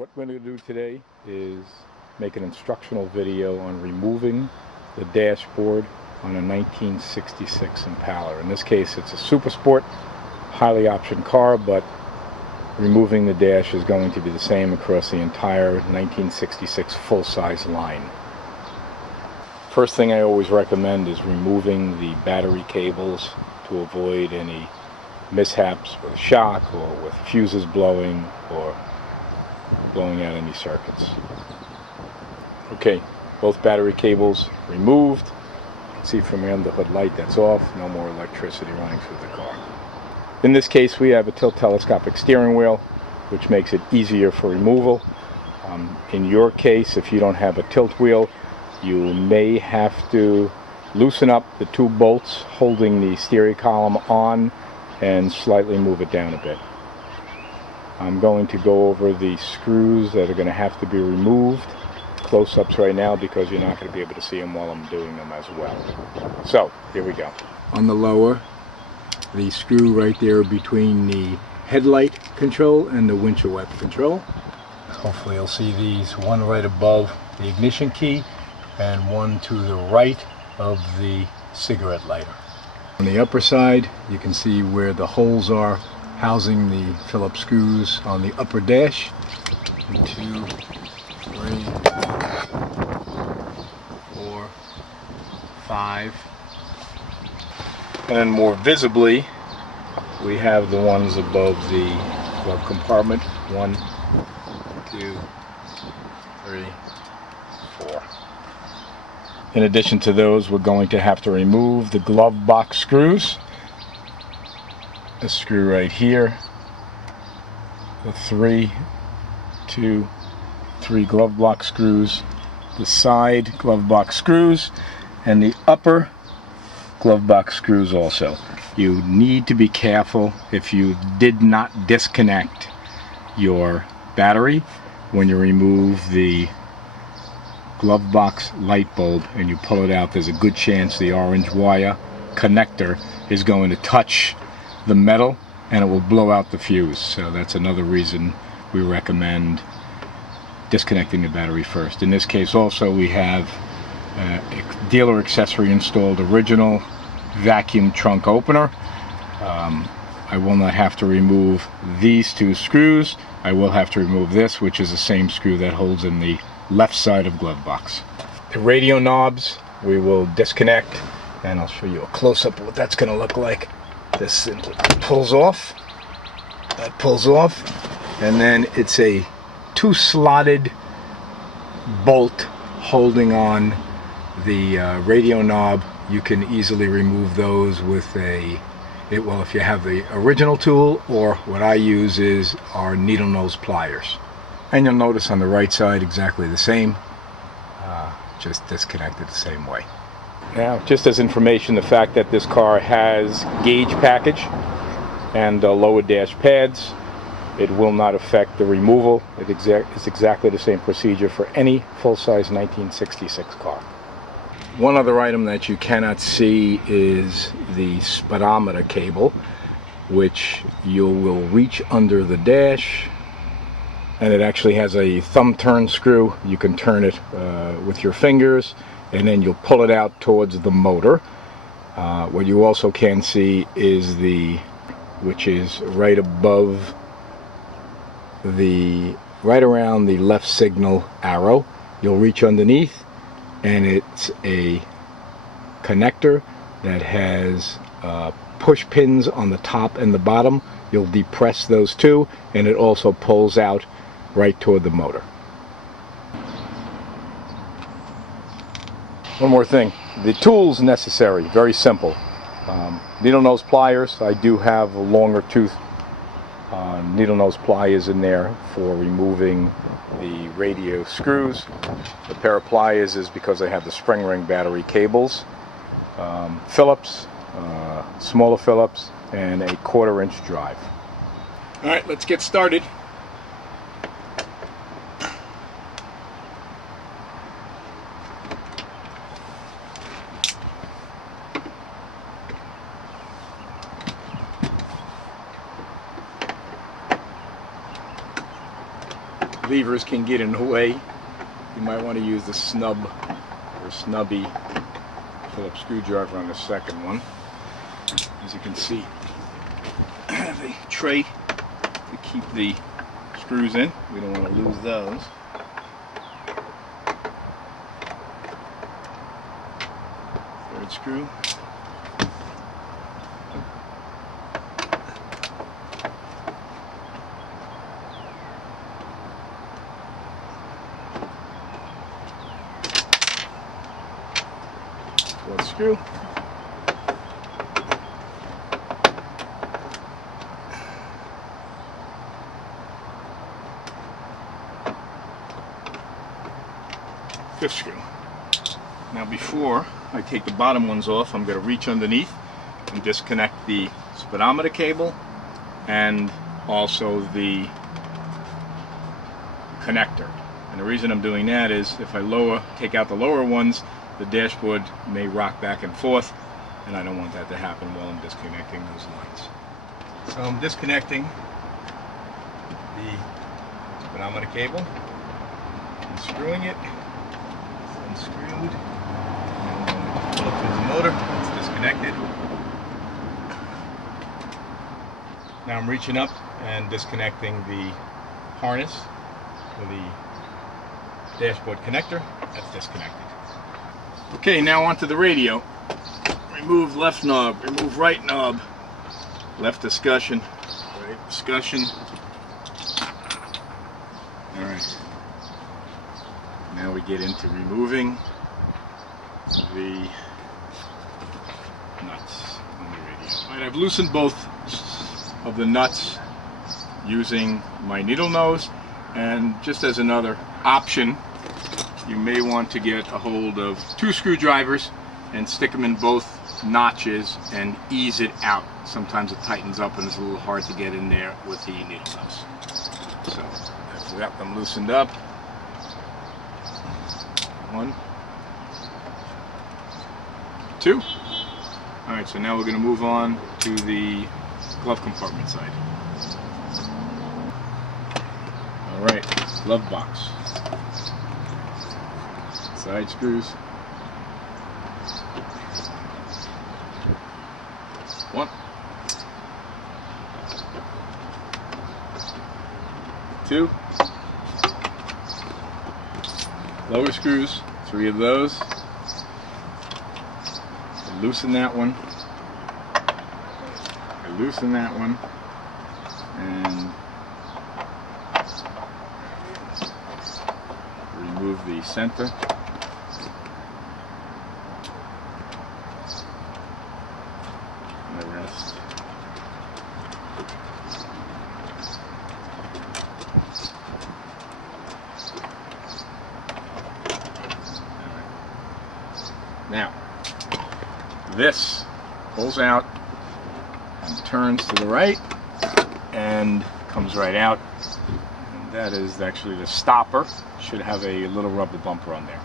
What we're going to do today is make an instructional video on removing the dashboard on a 1966 Impala. In this case it's a super sport, highly optioned car, but removing the dash is going to be the same across the entire 1966 full-size line. First thing I always recommend is removing the battery cables to avoid any mishaps with shock or with fuses blowing or blowing out any circuits. Okay, both battery cables removed. You can see from the underhood light that's off, no more electricity running through the car. In this case we have a tilt telescopic steering wheel, which makes it easier for removal. In your case, if you don't have a tilt wheel, you may have to loosen up the two bolts holding the steering column on and slightly move it down a bit. I'm going to go over the screws that are going to have to be removed. Close-ups right now because you're not going to be able to see them while I'm doing them as well. So, here we go. On the lower, the screw right there between the headlight control and the windshield wiper control. Hopefully you'll see these, one right above the ignition key and one to the right of the cigarette lighter. On the upper side, you can see where the holes are housing the Phillips screws on the upper dash. 1, 2, 3, 4, 5. And then more visibly, we have the ones above the glove compartment. 1, 2, 3, 4. In addition to those, we're going to have to remove the glove box screws. A screw right here, the 3 glove box screws, the side glove box screws, and the upper glove box screws also. You need to be careful if you did not disconnect your battery when you remove the glove box light bulb and you pull it out. There's a good chance the orange wire connector is going to touch the metal and it will blow out the fuse. So that's another reason we recommend disconnecting the battery first. In this case also we have a dealer accessory installed, original vacuum trunk opener. I will not have to remove these two screws. I will have to remove this, which is the same screw that holds in the left side of glove box. The radio knobs we will disconnect, and I'll show you a close-up of what that's going to look like. This simply pulls off, that pulls off, and then it's a 2-slotted bolt holding on the radio knob. You can easily remove those with well, if you have the original tool, or what I use is our needle nose pliers. And you'll notice on the right side exactly the same, just disconnected the same way. Now, just as information, the fact that this car has gauge package and lower dash pads, it will not affect the removal. It's exactly the same procedure for any full-size 1966 car. One other item that you cannot see is the speedometer cable, which you will reach under the dash, and it actually has a thumb turn screw. You can turn it with your fingers, and then you'll pull it out towards the motor. What you also can see is which is right above right around the left signal arrow. You'll reach underneath, and it's a connector that has push pins on the top and the bottom. You'll depress those two, and it also pulls out right toward the motor. One more thing, the tools necessary, very simple. Needle nose pliers. I do have a longer tooth needle nose pliers in there for removing the radio screws. The pair of pliers is because I have the spring ring battery cables. Phillips, smaller Phillips, and a 1/4-inch drive. Alright, let's get started. levers can get in the way, you might want to use the snub or snubby Phillips screwdriver on the second one. As you can see, I have a tray to keep the screws in. We don't want to lose those. Third screw. Fourth screw. Fifth screw. Now before I take the bottom ones off, I'm going to reach underneath and disconnect the speedometer cable and also the connector. And the reason I'm doing that is if I take out the lower ones, the dashboard may rock back and forth, and I don't want that to happen while I'm disconnecting those lines. So I'm disconnecting the speedometer cable, unscrewing it. Unscrewed, and pull up through the motor. It's disconnected. Now I'm reaching up and disconnecting the harness for the dashboard connector. That's disconnected. Okay, now onto the radio. Remove left knob, remove right knob. Left discussion, right discussion. All right. Now we get into removing the nuts on the radio. All right, I've loosened both of the nuts using my needle nose, and just as another option, you may want to get a hold of 2 screwdrivers and stick them in both notches and ease it out. Sometimes it tightens up and it's a little hard to get in there with the needle nose. So I've got them loosened up. 1, 2. Alright, so now we're going to move on to the glove compartment side. Alright, glove box. Side screws. 1. 2. Lower screws, 3 of those. I loosen that one. I loosen that one. And remove the center. And the rest. Now, this pulls out and turns to the right and comes right out. And that is actually the stopper. Should have a little rubber bumper on there.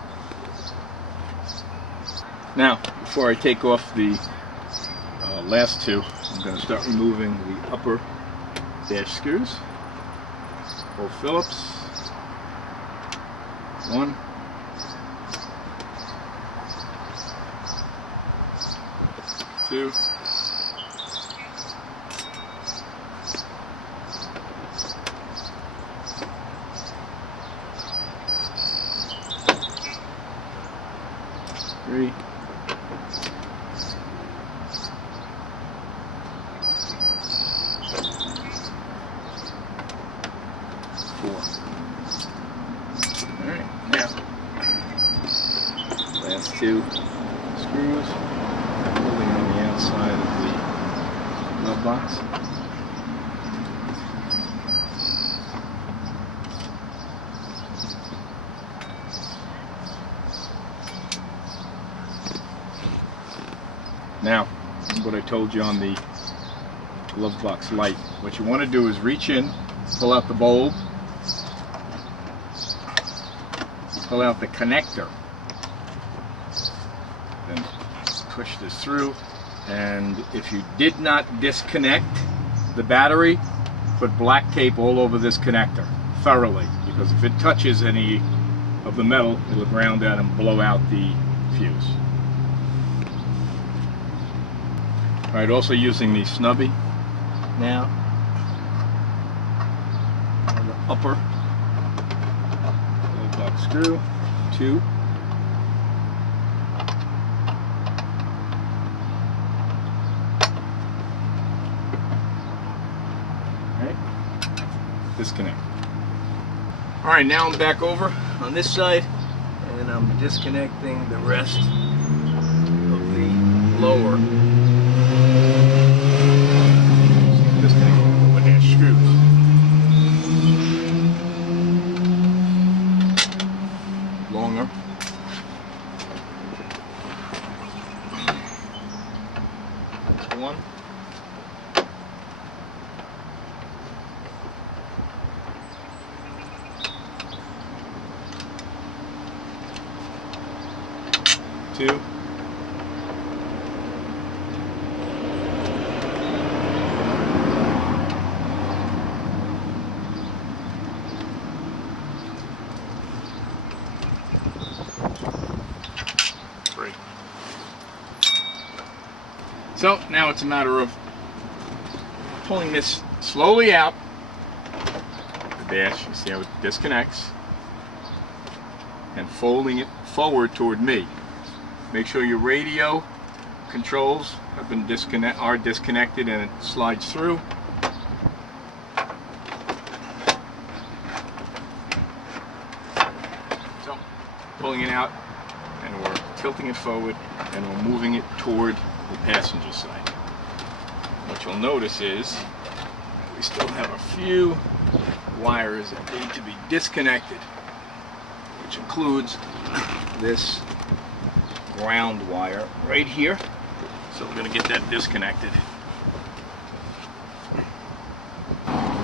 Now, before I take off the last 2, I'm going to start removing the upper dash screws. Both Phillips. 1. 2. 3. 4. Alright, now, last 2 screws. Holding on the outside of the glove box. Now, what I told you on the glove box light. What you want to do is reach in, pull out the bulb, pull out the connector, then push this through. And if you did not disconnect the battery, put black tape all over this connector. thoroughly, because if it touches any of the metal, it'll ground out and blow out the fuse. Alright, also using the snubby now on the upper glove box screw, 2. Alright, disconnect. Alright, now I'm back over on this side and I'm disconnecting the rest of the lower. Disconnecting with their screws. Longer. One. Two. Three. So now it's a matter of pulling this slowly out. The dash, you see how it disconnects, and folding it forward toward me. Make sure your radio controls have been disconnected and it slides through. So, pulling it out, and we're tilting it forward, and we're moving it toward the passenger side. What you'll notice is we still have a few wires that need to be disconnected, which includes this ground wire right here. So we're going to get that disconnected.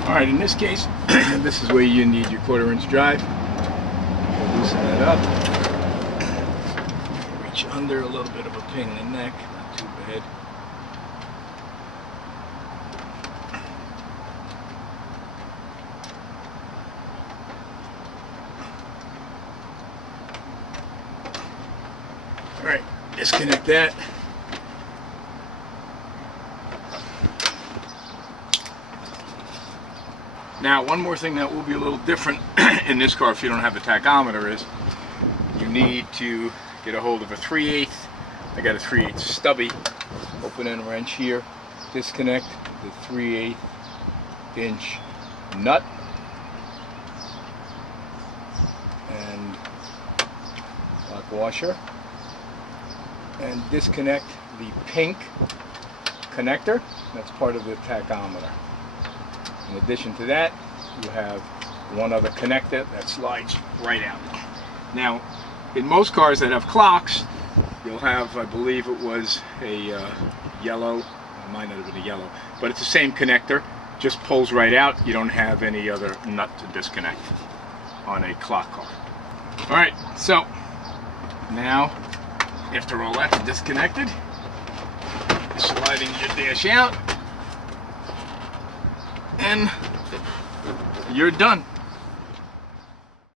Alright, in this case, this is where you need your 1/4-inch drive. We'll loosen that up. Reach under, a little bit of a pain in the neck, not too bad. Alright, disconnect that. Now, one more thing that will be a little different in this car if you don't have a tachometer is you need to get a hold of a 3/8. I got a 3/8 stubby. Open end wrench here. Disconnect the 3/8 inch nut. And lock washer. And disconnect the pink connector. That's part of the tachometer. In addition to that, you have one other connector that slides right out. Now, in most cars that have clocks, you'll have, I believe it was a yellow, it might not have been a yellow, but it's the same connector, just pulls right out. You don't have any other nut to disconnect on a clock car. Alright, so now, after all that's disconnected, sliding your dash out, and you're done.